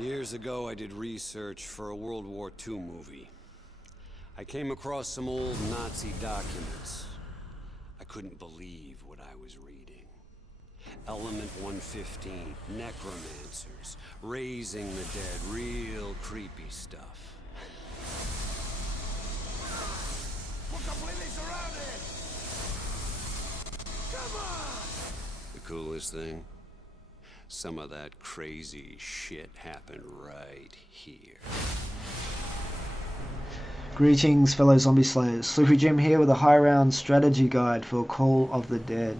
Years ago, I did research for a World War II movie. I came across some old Nazi documents. I couldn't believe what I was reading. Element 115, necromancers, raising the dead, real creepy stuff. We're completely surrounded! Come on! The coolest thing? Some of that crazy shit happened right here. Greetings, fellow zombie slayers. S1ippery Jim here with a high-round strategy guide for Call of the Dead.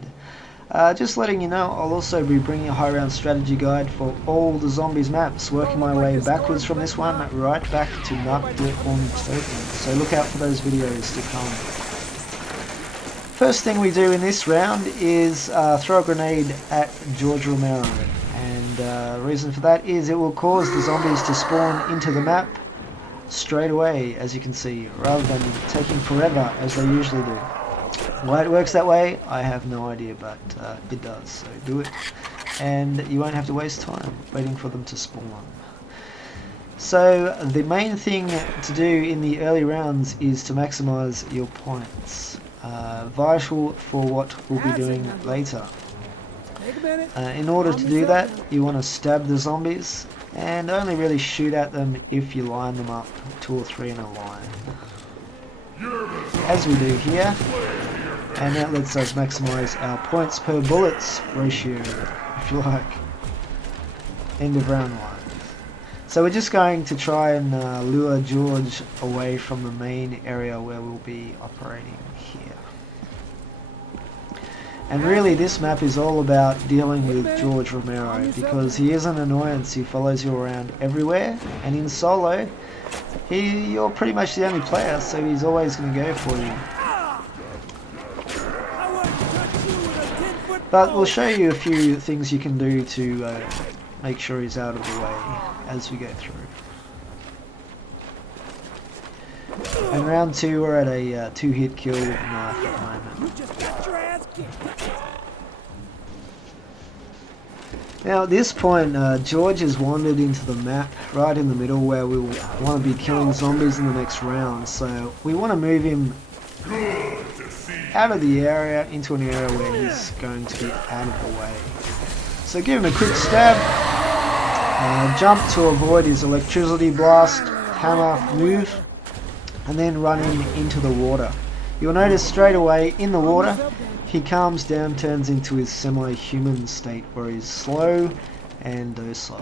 Just letting you know, I'll also be bringing a high-round strategy guide for all the zombies maps, working my way backwards from this one, right back to Nacht Der Untoten. So look out for those videos to come. First thing we do in this round is throw a grenade at George Romero. And the reason for that is it will cause the zombies to spawn into the map straight away, as you can see, rather than taking forever as they usually do. Why it works that way, I have no idea, but it does, so do it. And you won't have to waste time waiting for them to spawn. So the main thing to do in the early rounds is to maximize your points. Vital for what we'll be doing later. In order to do that, you want to stab the zombies and only really shoot at them if you line them up 2 or 3 in a line, as we do here, and that lets us maximize our points per bullets ratio, if you like. End of round 1. So we're just going to try and lure George away from the main area where we'll be operating here. And really this map is all about dealing with George Romero, because he is an annoyance. He follows you around everywhere, and in solo you're pretty much the only player, so he's always going to go for you. But we'll show you a few things you can do to make sure he's out of the way as we go through. And round 2 we're at a 2-hit kill with knife at the moment. Now at this point, George has wandered into the map right in the middle where we want to be killing zombies in the next round. So we want to move him out of the area into an area where he's going to be out of the way. So give him a quick stab, jump to avoid his electricity blast, hammer, move, and then run him into the water. You'll notice straight away in the water he calms down, turns into his semi-human state where he's slow and docile.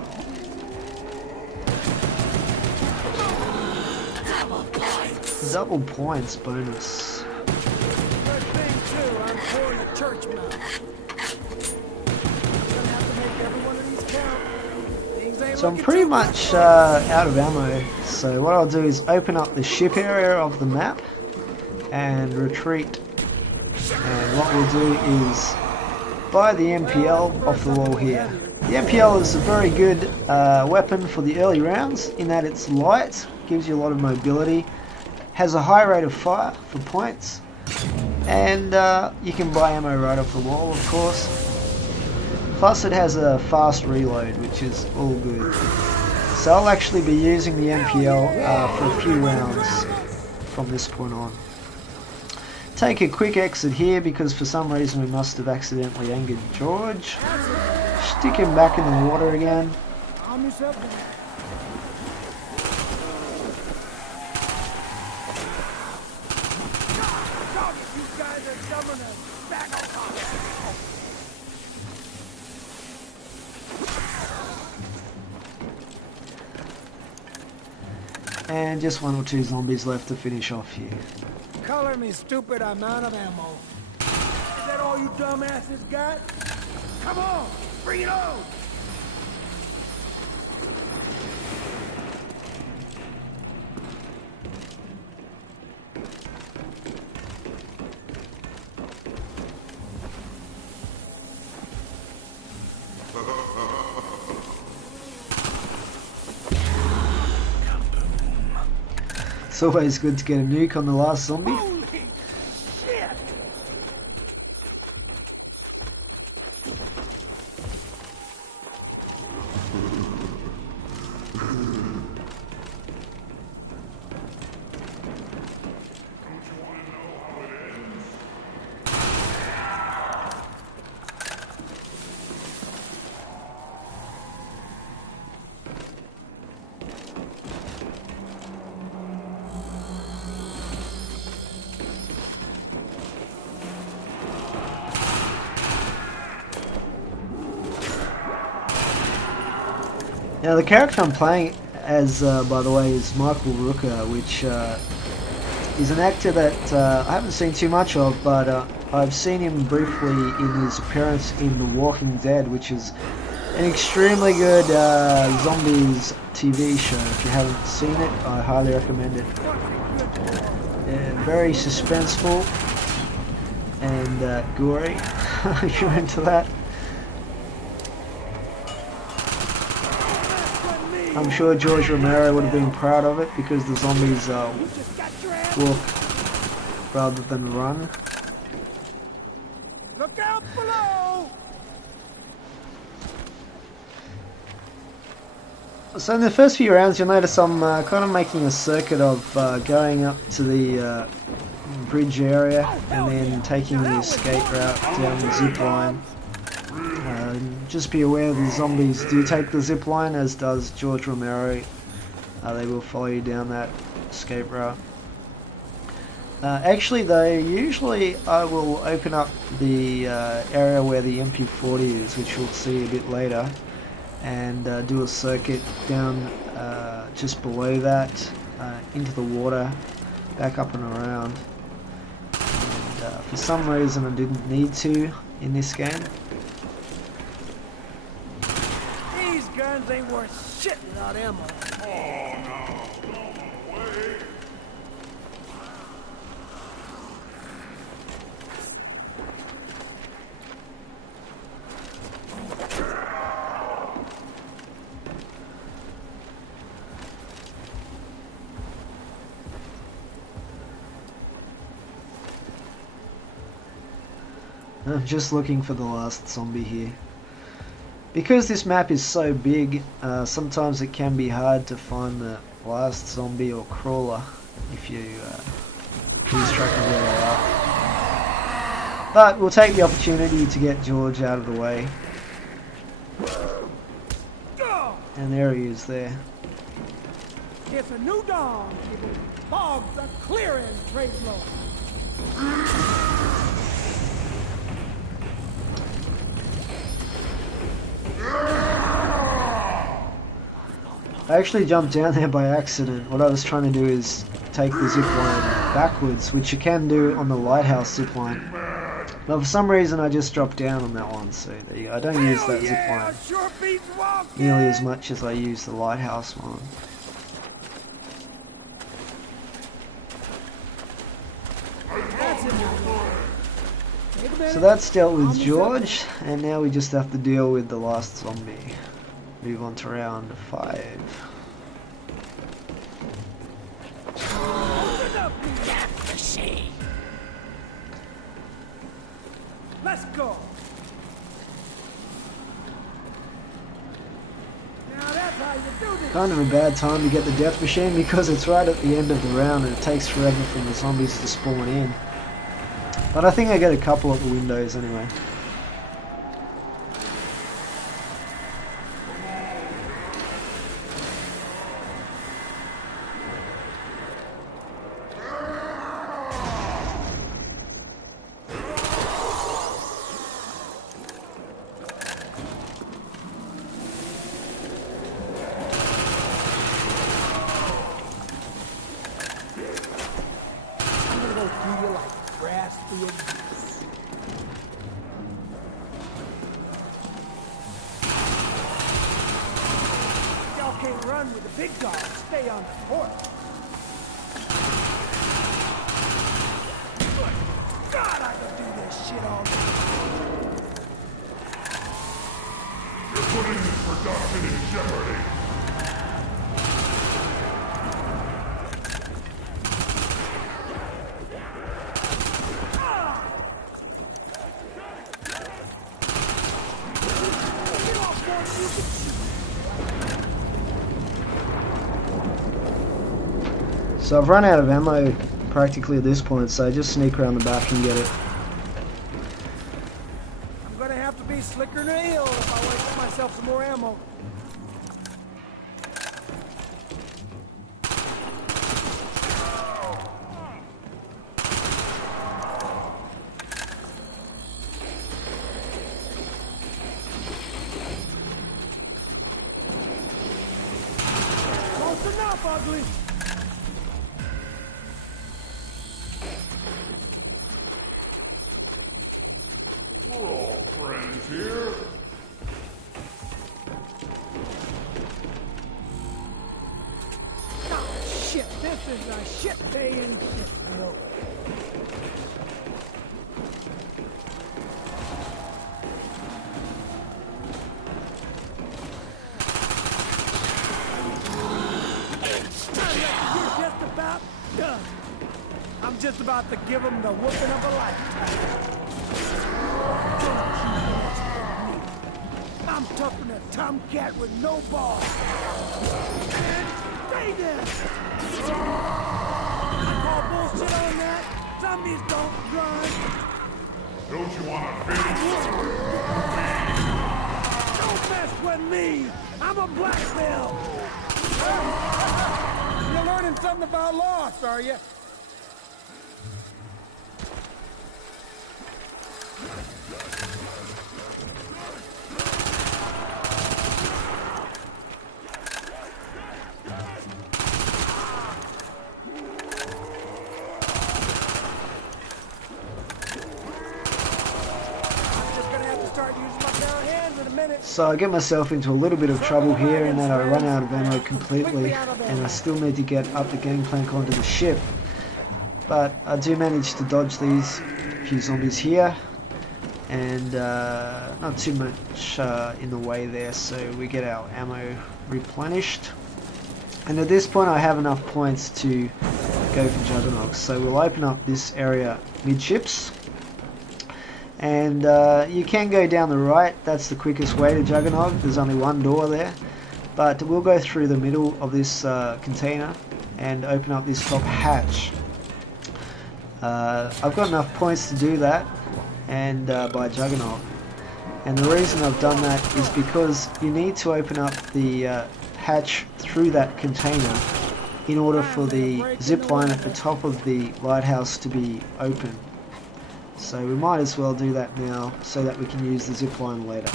Double points bonus. So I'm pretty much out of ammo, so what I'll do is open up the ship area of the map and retreat. And what we'll do is buy the MPL off the wall here. The MPL is a very good weapon for the early rounds in that it's light, gives you a lot of mobility, has a high rate of fire for points, and you can buy ammo right off the wall, of course. Plus it has a fast reload, which is all good. So I'll actually be using the MPL for a few rounds from this point on. Take a quick exit here because for some reason we must have accidentally angered George. Stick him back in the water again. And just 1 or 2 zombies left to finish off here. Color me stupid, I'm out of ammo. Is that all you dumbasses got? Come on, bring it on! It's always good to get a nuke on the last zombie. Holy shit! Now the character I'm playing as, by the way, is Michael Rooker, which is an actor that I haven't seen too much of, but I've seen him briefly in his appearance in The Walking Dead, which is an extremely good zombies TV show. If you haven't seen it, I highly recommend it. Very suspenseful and gory, if you're into that. I'm sure George Romero would have been proud of it because the zombies walk rather than run. Look out below! So in the first few rounds you'll notice I'm kind of making a circuit of going up to the bridge area and then taking the escape route down the zip line. Just be aware the zombies do take the zip line, as does George Romero. They will follow you down that escape route. Actually though, usually I will open up the area where the MP40 is, which we'll see a bit later, and do a circuit down just below that, into the water, back up and around. And for some reason I didn't need to in this game. These guns ain't worth shit without ammo. I'm just looking for the last zombie here. Because this map is so big, sometimes it can be hard to find the last zombie or crawler if you lose track of where they are. But we'll take the opportunity to get George out of the way. And there he is there. It's a new dawn, people. Fogs are clearing, praise the Lord. I actually jumped down there by accident. What I was trying to do is take the zip line backwards, which you can do on the lighthouse zip line. But for some reason I just dropped down on that one, so there you go. I don't use that zip line nearly as much as I use the lighthouse one. So that's dealt with George, and now we just have to deal with the last zombie. Move on to round 5. Let's go. Now that's how you do this. Kind of a bad time to get the death machine because it's right at the end of the round and it takes forever for the zombies to spawn in. But I think I get a couple at the windows anyway. Y'all can't run with the big dogs. Stay on the court. Good God, I could do this shit all day. You're putting this production in jeopardy. So I've run out of ammo practically at this point, so I just sneak around the back and get it. I'm gonna have to be slicker than a hill if I want to get myself some more ammo. ugly. We're all friends here. Oh, shit, this is a shit-paying shit deal. You're just about done. I'm just about to give him the whooping of a lifetime. Don't you mess with me. I'm tougher than a tomcat with no balls. And stay there. I call bullshit on that. Zombies don't run. Don't you want to finish? Don't mess with me. I'm a black belt. You're learning something about loss, are you? So I get myself into a little bit of trouble here in that I run out of ammo completely and I still need to get up the gangplank onto the ship. But I do manage to dodge these few zombies here and not too much in the way there, so we get our ammo replenished. And at this point I have enough points to go for juggernauts, so we'll open up this area midships. And you can go down the right, that's the quickest way to juggernaut, there's only one door there. But we'll go through the middle of this container and open up this top hatch. I've got enough points to do that and by juggernaut. And the reason I've done that is because you need to open up the hatch through that container in order for the zip line at the top of the lighthouse to be open. So we might as well do that now so that we can use the zip line later.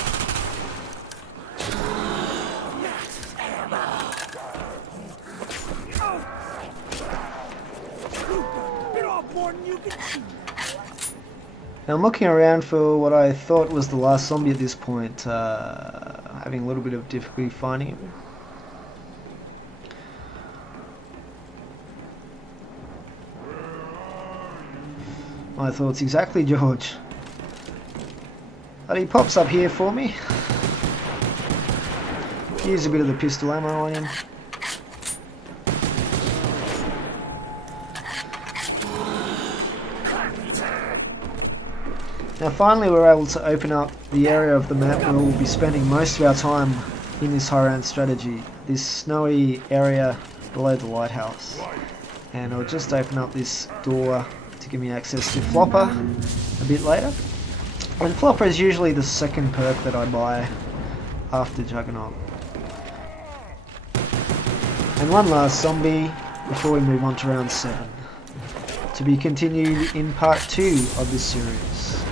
Now I'm looking around for what I thought was the last zombie at this point, having a little bit of difficulty finding him. My thoughts exactly, George. But he pops up here for me. Use a bit of the pistol ammo on him. Now finally we're able to open up the area of the map where we'll be spending most of our time in this high-round strategy. This snowy area below the lighthouse. And I'll just open up this door to give me access to Flopper a bit later. And Flopper is usually the second perk that I buy after Juggernaut. And one last zombie before we move on to round 7. To be continued in part 2 of this series.